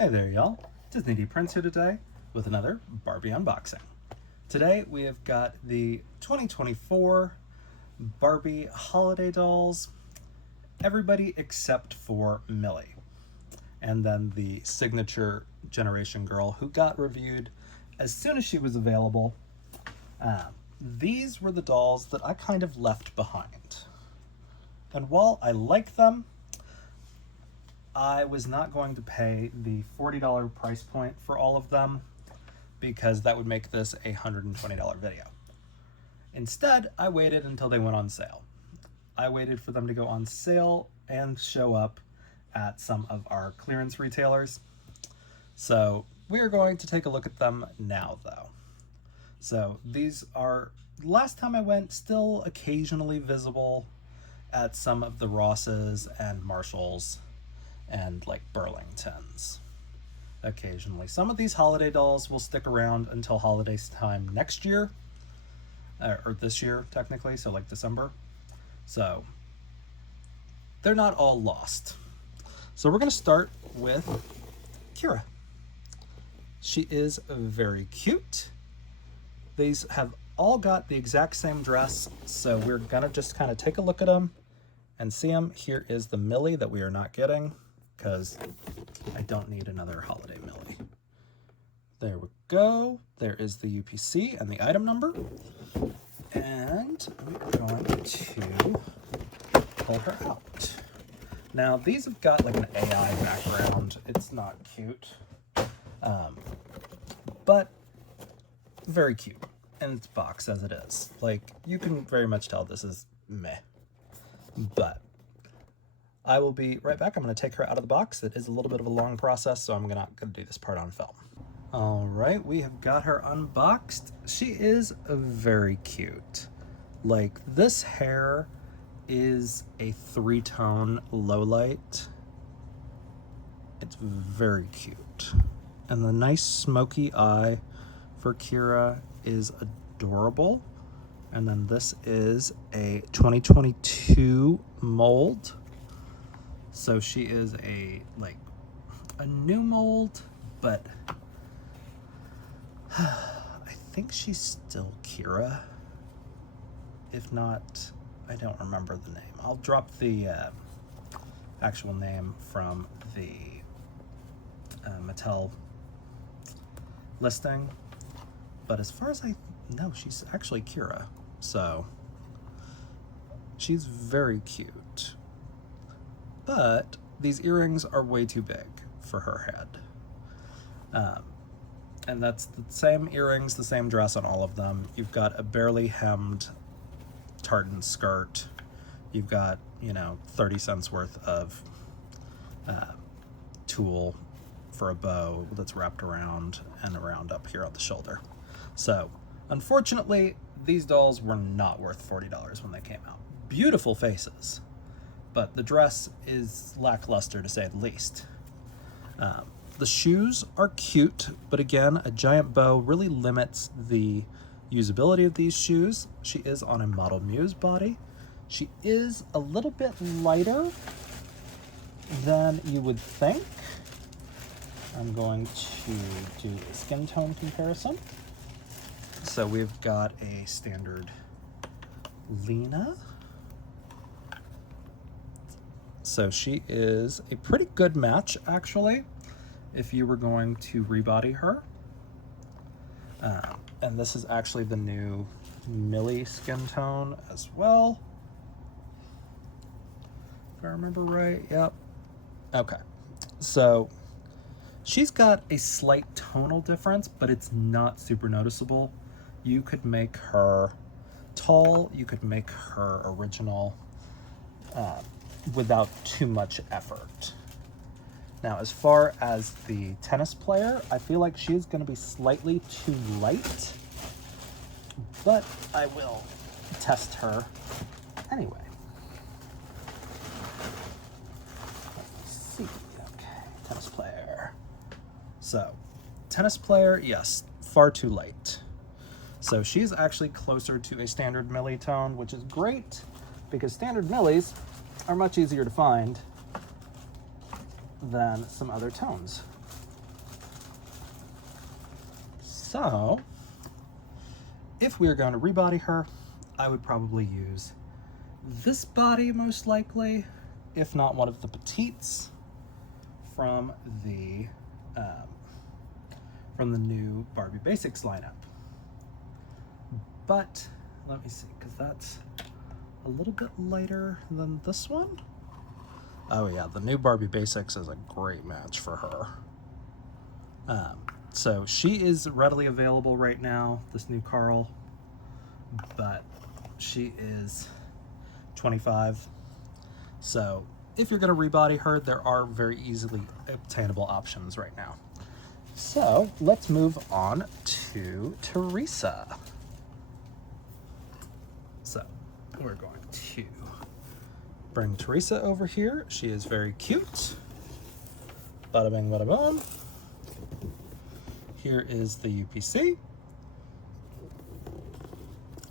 Hey there, y'all. Disney D Prince here today with another Barbie unboxing. Today we have got the 2024 Barbie holiday dolls, everybody except for Millie, and then the signature Generation Girl who got reviewed as soon as she was available. These were the dolls that I kind of left behind. And while I like them, I was not going to pay the $40 price point for all of them because that would make this a $120 video. Instead, I waited until they went on sale. I waited for them to go on sale and show up at some of our clearance retailers. So we're going to take a look at them now though. So these are, last time I went, still occasionally visible at some of the Rosses and Marshalls and like Burlingtons occasionally. Some of these holiday dolls will stick around until holidays time next year, or this year technically, so like December. So they're not all lost. So we're gonna start with Kira. She is very cute. These have all got the exact same dress, so we're gonna just kind of take a look at them and see them. Here is the Millie that we are not getting, because I don't need another holiday Millie. There we go. There is the UPC and the item number. And we're going to pull her out. Now, these have got like an AI background. It's not cute, but very cute in its box as it is. Like, you can very much tell this is meh, but I will be right back. I'm going to take her out of the box. It is a little bit of a long process, so I'm not going to do this part on film. All right, we have got her unboxed. She is very cute. Like, this hair is a 3-tone low light. It's very cute. And the nice smoky eye for Kira is adorable. And then this is a 2022 mold. So she is a new mold, but I think she's still Kira. If not, I don't remember the name. I'll drop the actual name from the Mattel listing. But as far as I know, she's actually Kira. So she's very cute. But these earrings are way too big for her head. And that's the same earrings, the same dress on all of them. You've got a barely hemmed tartan skirt. You've got, 30 cents worth of tulle for a bow that's wrapped around and around up here on the shoulder. So, unfortunately, these dolls were not worth $40 when they came out. Beautiful faces, but the dress is lackluster to say the least. The shoes are cute, but again, a giant bow really limits the usability of these shoes. She is on a Model Muse body. She is a little bit lighter than you would think. I'm going to do a skin tone comparison. So we've got a standard Lena. So she is a pretty good match, actually, if you were going to rebody her. And this is actually the new Millie skin tone as well. If I remember right, yep. Okay, so she's got a slight tonal difference, but it's not super noticeable. You could make her tall, you could make her original without too much effort. Now, as far as the tennis player, I feel like she's going to be slightly too light, but I will test her anyway. Let me see. Okay, tennis player. So, tennis player, yes, far too light. So she's actually closer to a standard Millie tone, which is great because standard Millies are much easier to find than some other tones. So, if we are going to rebody her, I would probably use this body most likely, if not one of the petites from the new Barbie Basics lineup. But let me see, because that's a little bit lighter than this one. Oh yeah, the new Barbie Basics is a great match for her. So she is readily available right now, this new Carl, but she is 25. So if you're going to rebody her, there are very easily obtainable options right now. So let's move on to Theresa. So we're going to bring Theresa over here. She is very cute. Bada bing, bada boom. Here is the UPC.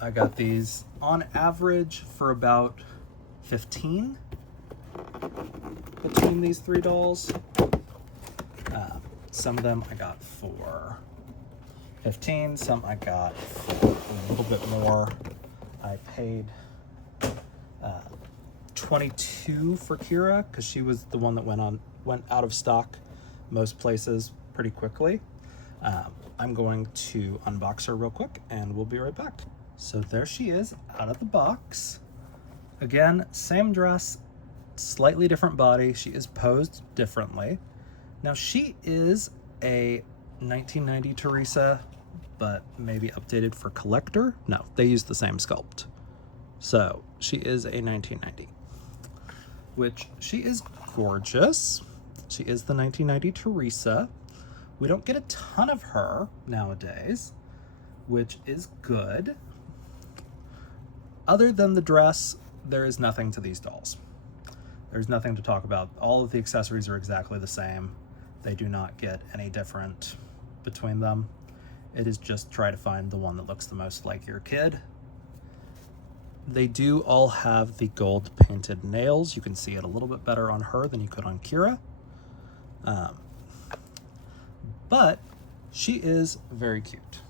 I got these on average for about 15 between these three dolls. Some of them I got for 15, some I got for a little bit more. I paid 22 for Kira because she was the one that went out of stock most places pretty quickly. I'm going to unbox her real quick and we'll be right back. So there she is out of the box. Again, same dress, slightly different body. She is posed differently. Now she is a 1990 Theresa, but maybe updated for collector. No, they use the same sculpt. So she is a 1990, which she is gorgeous. She is the 1990 Theresa. We don't get a ton of her nowadays, which is good. Other than the dress, there is nothing to these dolls. There's nothing to talk about. All of the accessories are exactly the same. They do not get any different between them. It is just try to find the one that looks the most like your kid. They do all have the gold painted nails. You can see it a little bit better on her than you could on Kira. But she is very cute.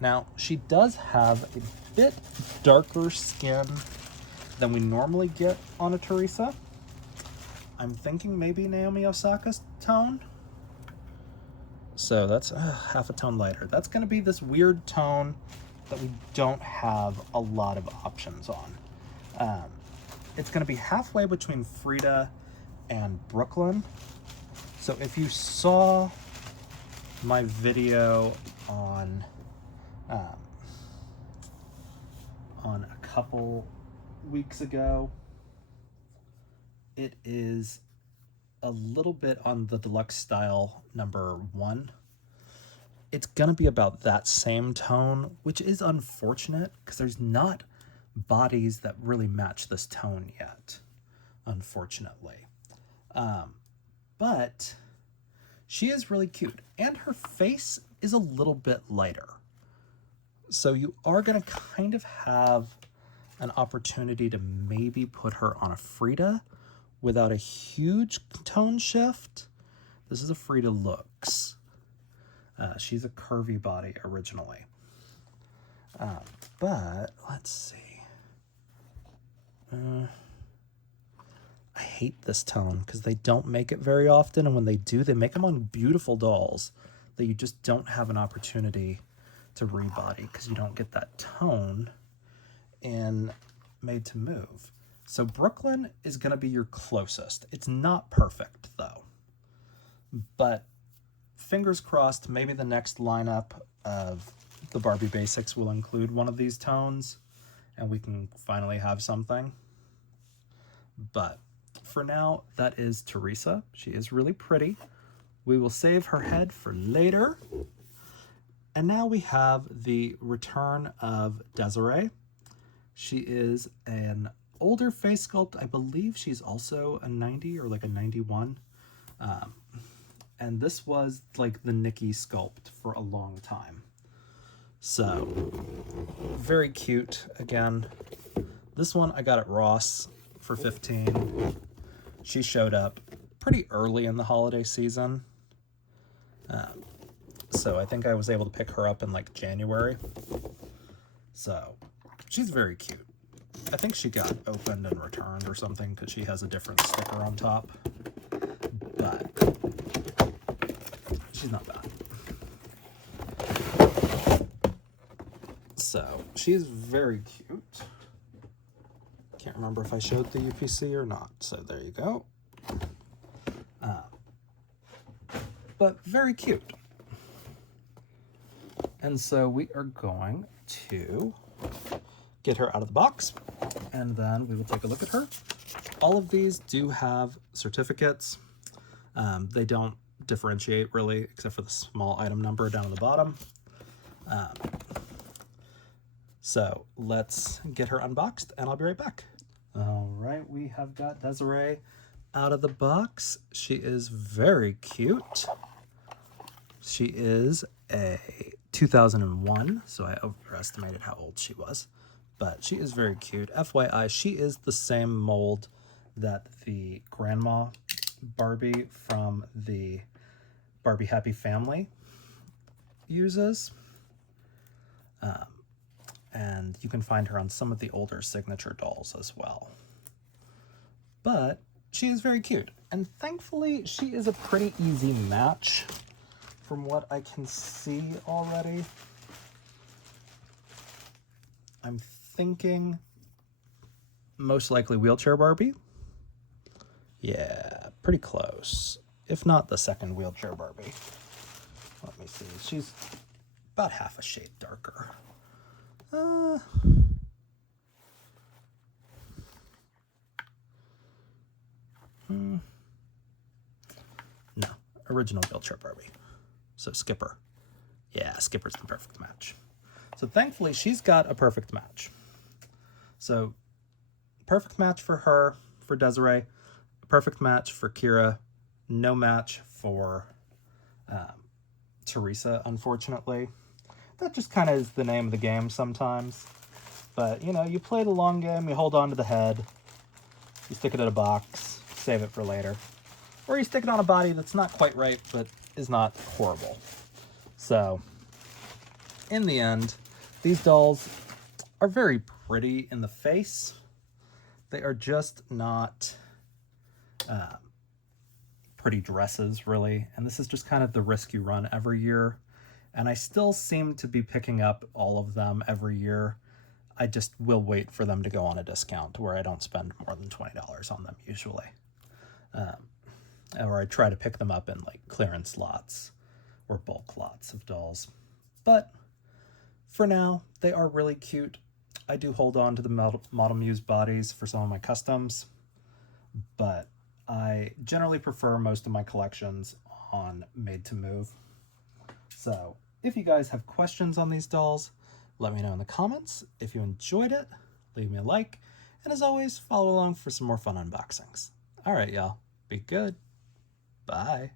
Now, she does have a bit darker skin than we normally get on a Theresa. I'm thinking maybe Naomi Osaka's tone. So that's half a tone lighter. That's going to be this weird tone that we don't have a lot of options on. It's going to be halfway between Frida and Brooklyn. So if you saw my video on a couple weeks ago, it is a little bit on the deluxe style #1. It's gonna be about that same tone, which is unfortunate because there's not bodies that really match this tone yet, unfortunately. But she is really cute, and her face is a little bit lighter. So you are gonna kind of have an opportunity to maybe put her on a Frida without a huge tone shift. This is a Frida Looks. She's a curvy body originally. But let's see. I hate this tone because they don't make it very often, and when they do, they make them on beautiful dolls that you just don't have an opportunity to rebody because you don't get that tone in Made to Move. So Brooklyn is going to be your closest. It's not perfect though, but fingers crossed, maybe the next lineup of the Barbie Basics will include one of these tones and we can finally have something. But for now, that is Theresa. She is really pretty. We will save her head for later. And now we have the return of Desiree. She is an older face sculpt. I believe she's also a 90 or like a 91. And this was like the Nikki sculpt for a long time. So, very cute. Again, this one I got at Ross for 15. She showed up pretty early in the holiday season. So I think I was able to pick her up in like January. So she's very cute. I think she got opened and returned or something because she has a different sticker on top. But she's not bad. So she's very cute. Can't remember if I showed the UPC or not. So there you go. But very cute. And so we are going to get her out of the box, and then we will take a look at her. All of these do have certificates. They don't differentiate really, except for the small item number down on the bottom. So let's get her unboxed, and I'll be right back. All right, we have got Desiree out of the box. She is very cute. She is a 2001, so I overestimated how old she was. But she is very cute. FYI, she is the same mold that the grandma Barbie from the Barbie Happy Family uses. And you can find her on some of the older signature dolls as well. But she is very cute. And thankfully, she is a pretty easy match from what I can see already. I'm thinking most likely wheelchair Barbie. Yeah, pretty close. If not the second wheelchair Barbie. Let me see. She's about half a shade darker. No, original wheelchair Barbie. So Skipper. Yeah, Skipper's the perfect match. So thankfully, she's got a perfect match. So perfect match for her, for Desiree. Perfect match for Kira. No match for Theresa, unfortunately. That just kind of is the name of the game sometimes. But, you know, you play the long game, you hold on to the head, you stick it in a box, save it for later. Or you stick it on a body that's not quite right, but is not horrible. So, in the end, these dolls are very pretty in the face. They are just not pretty dresses, really. And this is just kind of the risk you run every year. And I still seem to be picking up all of them every year. I just will wait for them to go on a discount where I don't spend more than $20 on them usually. Or I try to pick them up in like clearance lots or bulk lots of dolls. But for now, they are really cute. I do hold on to the Model Muse bodies for some of my customs, but I generally prefer most of my collections on Made to Move. So if you guys have questions on these dolls, let me know in the comments. If you enjoyed it, leave me a like. And as always, follow along for some more fun unboxings. All right, y'all. Be good. Bye.